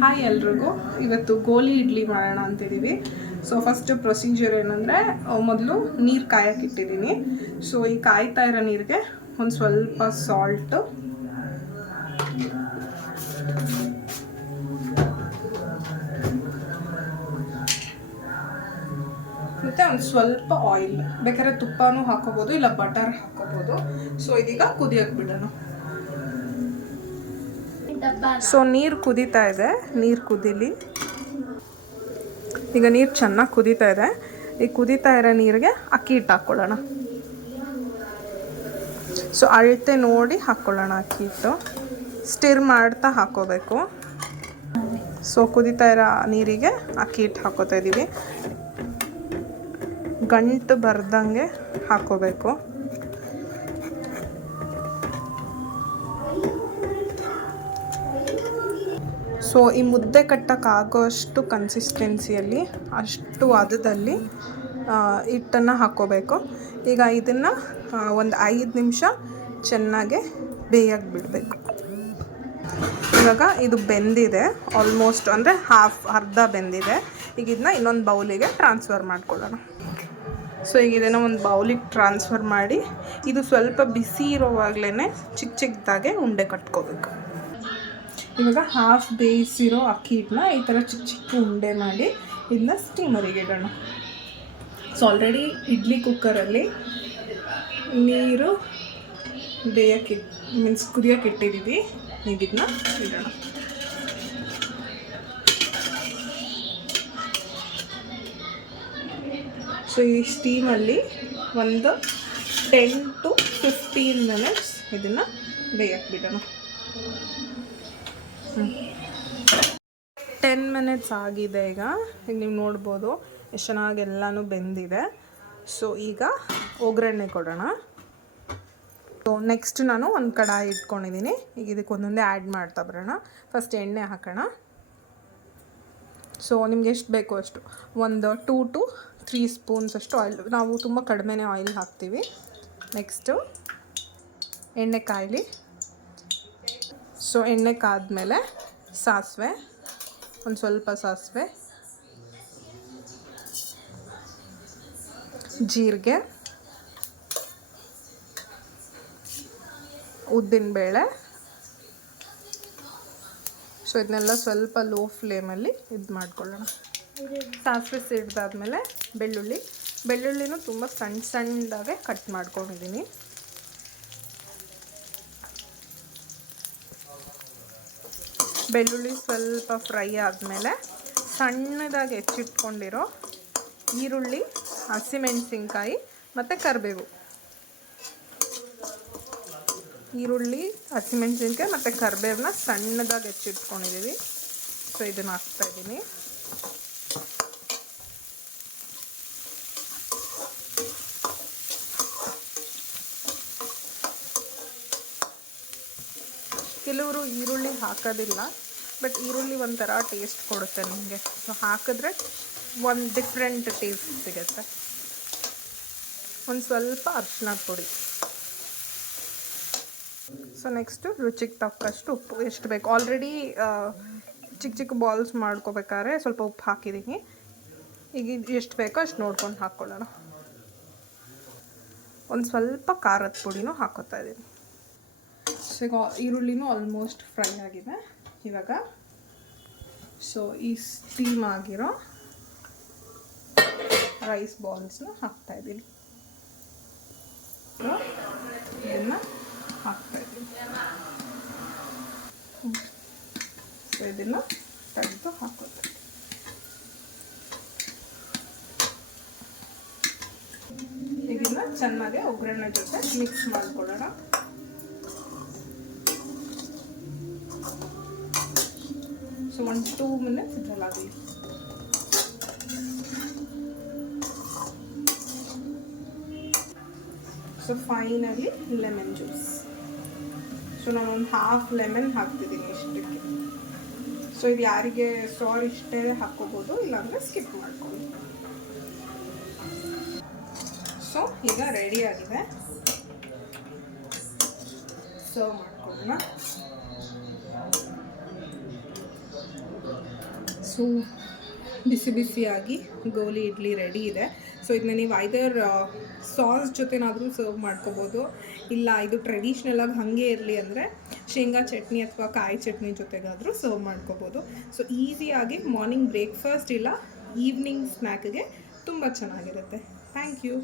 Hi ಎಲ್ರಿಗೂ, ಇವತ್ತು ಗೋಲಿ ಇಡ್ಲಿ ಮಾಡೋಣ ಅಂತಿದ್ದೀವಿ. ಸೊ ಫಸ್ಟ್ ಪ್ರೊಸೀಜರ್ ಏನಂದರೆ, ಮೊದಲು ನೀರು ಕಾಯಕ್ಕೆ ಇಟ್ಟಿದ್ದೀನಿ. ಸೊ ಈ ಕಾಯ್ತಾ ಇರೋ ನೀರಿಗೆ ಒಂದು ಸ್ವಲ್ಪ ಸಾಲ್ಟು, ಮತ್ತು ಒಂದು ಸ್ವಲ್ಪ ಆಯಿಲ್, ಬೇಕಾದ್ರೆ ತುಪ್ಪನೂ ಹಾಕೋಬೋದು, ಇಲ್ಲ ಬಟರ್ ಹಾಕೋಬೋದು. ಸೊ ಇದೀಗ ಕುದಿಯೋಕ್ಕೆ ಬಿಡೋಣ. ಸೊ ನೀರು ಕುದೀತಾ ಇದೆ, ನೀರು ಕುದೀಲಿ. ಈಗ ನೀರು ಚೆನ್ನಾಗಿ ಕುದೀತಾ ಇದೆ. ಈ ಕುದೀತಾ ಇರೋ ನೀರಿಗೆ ಅಕ್ಕಿ ಹಿಟ್ಟು ಹಾಕ್ಕೊಳ್ಳೋಣ. ಸೊ ಅಳತೆ ನೋಡಿ ಹಾಕ್ಕೊಳ್ಳೋಣ ಅಕ್ಕಿ ಹಿಟ್ಟು. ಸ್ಟಿರ್ ಮಾಡ್ತಾ ಹಾಕೋಬೇಕು. ಸೊ ಕುದೀತಾ ಇರೋ ನೀರಿಗೆ ಅಕ್ಕಿ ಹಿಟ್ಟು ಹಾಕೋತಾ ಇದ್ದೀವಿ. ಗಂಟು ಬರ್ದಂಗೆ ಹಾಕೋಬೇಕು. ಸೊ ಈ ಮುದ್ದೆ ಕಟ್ಟೋಕ್ಕಾಗೋಷ್ಟು ಕನ್ಸಿಸ್ಟೆನ್ಸಿಯಲ್ಲಿ, ಅಷ್ಟು ಹದದಲ್ಲಿ ಹಿಟ್ಟನ್ನು ಹಾಕ್ಕೋಬೇಕು. ಈಗ ಇದನ್ನು ಒಂದು 5 ನಿಮಿಷ ಚೆನ್ನಾಗಿ ಬೇಯಕ್ಕೆ ಬಿಡಬೇಕು. ಇವಾಗ ಇದು ಬೆಂದಿದೆ ಆಲ್ಮೋಸ್ಟ್, ಅಂದರೆ ಅರ್ಧ ಬೆಂದಿದೆ. ಈಗ ಇದನ್ನ ಇನ್ನೊಂದು ಬೌಲಿಗೆ ಟ್ರಾನ್ಸ್ಫರ್ ಮಾಡ್ಕೊಳ್ಳೋಣ. ಸೊ ಈಗ ಇದನ್ನು ಒಂದು ಬೌಲಿಗೆ ಟ್ರಾನ್ಸ್ಫರ್ ಮಾಡಿ, ಇದು ಸ್ವಲ್ಪ ಬಿಸಿ ಇರೋವಾಗಲೇ ಚಿಕ್ಕ ಚಿಕ್ಕದಾಗೆ ಉಂಡೆ ಕಟ್ಕೋಬೇಕು. ಇವಾಗ ಹಾಫ್ ಬೇಯಿಸಿರೋ ಅಕ್ಕಿ ಹಿಟ್ಟನ್ನ ಈ ಥರ ಚಿಕ್ಕ ಚಿಕ್ಕ ಉಂಡೆ ಮಾಡಿ ಇದನ್ನ ಸ್ಟೀಮರಿಗೆ ಇಡೋಣ. ಸೊ ಆಲ್ರೆಡಿ ಇಡ್ಲಿ ಕುಕ್ಕರಲ್ಲಿ ನೀರು ಕುದಿಯೋಕೆ ಇಟ್ಟಿದ್ದೀವಿ. ಈಗ ಇದನ್ನ ಇಡೋಣ. ಸೊ ಈ ಸ್ಟೀಮಲ್ಲಿ ಒಂದು 10 to 15 ಮಿನಿಟ್ಸ್ ಇದನ್ನು ಬೇಯಕ್ಕೆ ಬಿಡೋಣ. 10 ಮಿನಿಟ್ಸ್ ಆಗಿದೆ. ಈಗ ನೀವು ನೋಡ್ಬೋದು ಎಷ್ಟು ಚೆನ್ನಾಗಿ ಎಲ್ಲನೂ ಬೆಂದಿದೆ. ಸೊ ಈಗ ಒಗ್ಗರಣೆ ಕೊಡೋಣ. ಸೊ ನೆಕ್ಸ್ಟ್ ನಾನು ಒಂದು ಕಡಾಯಿ ಇಟ್ಕೊಂಡಿದ್ದೀನಿ. ಈಗ ಇದಕ್ಕೆ ಒಂದೊಂದೇ ಆ್ಯಡ್ ಮಾಡ್ತಾ ಬರೋಣ. ಫಸ್ಟ್ ಎಣ್ಣೆ ಹಾಕೋಣ. ಸೊ ನಿಮ್ಗೆ ಎಷ್ಟು ಬೇಕೋ ಅಷ್ಟು, ಒಂದು 2 to 3 ಸ್ಪೂನ್ಸ್ ಅಷ್ಟು ಆಯಿಲ್. ನಾವು ತುಂಬ ಕಡಿಮೆನೇ ಆಯಿಲ್ ಹಾಕ್ತೀವಿ. ನೆಕ್ಸ್ಟು ಎಣ್ಣೆ ಕಾಯಲಿ. ಸೊ ಎಣ್ಣೆ ಕಾದ್ಮೇಲೆ ಸಾಸಿವೆ, ಒಂದು ಸ್ವಲ್ಪ ಸಾಸಿವೆ, ಜೀರಿಗೆ, ಉದ್ದಿನಬೇಳೆ. ಸೊ ಇದನ್ನೆಲ್ಲ ಸ್ವಲ್ಪ ಲೋ ಫ್ಲೇಮಲ್ಲಿ ಇದು ಮಾಡ್ಕೊಳ್ಳೋಣ. ಸಾಸಿವೆ ಸಿಡ್ದಾದ್ಮೇಲೆ ಬೆಳ್ಳುಳ್ಳಿನೂ ತುಂಬ ಸಣ್ಣದಾಗೆ ಕಟ್ ಮಾಡ್ಕೊಂಡಿದ್ದೀನಿ. ಬೆಳ್ಳುಳ್ಳಿ ಸ್ವಲ್ಪ ಫ್ರೈ ಆದಮೇಲೆ ಸಣ್ಣದಾಗಿ ಹೆಚ್ಚಿಟ್ಕೊಂಡಿರೋ ಈರುಳ್ಳಿ, ಹಸಿಮೆಣಸಿನ್ಕಾಯಿ ಮತ್ತು ಕರಿಬೇವು. ಈರುಳ್ಳಿ, ಹಸಿಮೆಣಸಿನ್ಕಾಯಿ ಮತ್ತು ಕರಿಬೇವನ್ನ ಸಣ್ಣದಾಗಿ ಹೆಚ್ಚಿಟ್ಕೊಂಡಿದ್ದೀವಿ. ಸೊ ಇದನ್ನು ಹಾಕ್ತಾಯಿದ್ದೀನಿ. ಕೆಲವರು ಈರುಳ್ಳಿ ಹಾಕೋದಿಲ್ಲ, ಬಟ್ ಈರುಳ್ಳಿ ಒಂಥರ ಟೇಸ್ಟ್ ಕೊಡುತ್ತೆ ನಿಮಗೆ. ಸೊ ಹಾಕಿದ್ರೆ ಒಂದು ಡಿಫ್ರೆಂಟ್ ಟೇಸ್ಟ್ ಸಿಗುತ್ತೆ. ಒಂದು ಸ್ವಲ್ಪ ಅರಿಶಿನ ಪುಡಿ. ಸೊ ನೆಕ್ಸ್ಟು ರುಚಿಗೆ ತಕ್ಕಷ್ಟು ಉಪ್ಪು, ಎಷ್ಟು ಬೇಕು. ಆಲ್ರೆಡಿ ಚಿಕ್ಕ ಚಿಕ್ಕ ಬಾಲ್ಸ್ ಮಾಡ್ಕೋಬೇಕಾದ್ರೆ ಸ್ವಲ್ಪ ಉಪ್ಪು ಹಾಕಿದ್ದೀನಿ. ಈಗ ಎಷ್ಟು ಬೇಕೋ ಅಷ್ಟು ನೋಡ್ಕೊಂಡು ಹಾಕ್ಕೊಳ್ಳೋಣ. ಒಂದು ಸ್ವಲ್ಪ ಖಾರದ ಪುಡಿನೂ ಹಾಕೋತಾ ಇದ್ದೀನಿ. ಸೊ ಈಗ ಈರುಳ್ಳಿನೂ ಆಲ್ಮೋಸ್ಟ್ ಫ್ರೈ ಆಗಿದೆ. ಇವಾಗ ಸೊ ಈ ಸ್ಟೀಮ್ ಆಗಿರೋ ರೈಸ್ ಬಾಲ್ಸ್ನ ಹಾಕ್ತಾಯಿದ್ದೀನಿ. ಇದನ್ನು ಹಾಕ್ತಾಯಿದ್ದೀನಿ. ಸೊ ಇದನ್ನು ತೆಗೆದು ಹಾಕೋತೀನಿ. ಇದನ್ನ ಚೆನ್ನಾಗಿ ಒಗ್ಗರಣೆ ಜೊತೆ ಮಿಕ್ಸ್ ಮಾಡ್ಕೊಳ್ಳೋಣ. ಸೊ 1-2 ಮಿನಿಟ್ಸ್ ಇದರಲ್ಲಾಗಲಿ. So finally lemon juice. So ನಾನೊಂದು ಹಾಫ್ ಲೆಮನ್ ಹಾಕ್ತಿದ್ದೀನಿ ಇಷ್ಟಕ್ಕೆ. ಸೊ ಇದು ಯಾರಿಗೆ ಸಾರ್ ಇಷ್ಟೇ ಹಾಕ್ಕೋಬೋದು, ಇಲ್ಲಾಂದರೆ ಸ್ಕಿಪ್ ಮಾಡ್ಕೊಳ್ಳಿ. ಸೊ ಈಗ ರೆಡಿ ಆಗಿದೆ. ಸರ್ವ್ ಮಾಡ್ಕೊಳ್ಳೋಣ. ಸೊ ಬಿಸಿ ಬಿಸಿಯಾಗಿ ಗೋಲಿ ಇಡ್ಲಿ ರೆಡಿ ಇದೆ. ಸೊ ಇದನ್ನ ನೀವು ಐದರ್ ಸಾಸ್ ಜೊತೆನಾದರೂ ಸರ್ವ್ ಮಾಡ್ಕೋಬೋದು, ಇಲ್ಲ ಇದು ಟ್ರೆಡಿಷ್ನಲಾಗಿ ಹಾಗೆ ಇರಲಿ ಅಂದರೆ ಶೇಂಗಾ ಚಟ್ನಿ ಅಥವಾ ಕಾಯಿ ಚಟ್ನಿ ಜೊತೆಗಾದರೂ ಸರ್ವ್ ಮಾಡ್ಕೋಬೋದು. ಸೊ ಈಸಿಯಾಗಿ ಮಾರ್ನಿಂಗ್ ಬ್ರೇಕ್ಫಾಸ್ಟ್ ಇಲ್ಲ ಈವ್ನಿಂಗ್ ಸ್ನ್ಯಾಕ್ಗೆ ತುಂಬ ಚೆನ್ನಾಗಿರುತ್ತೆ. Thank you.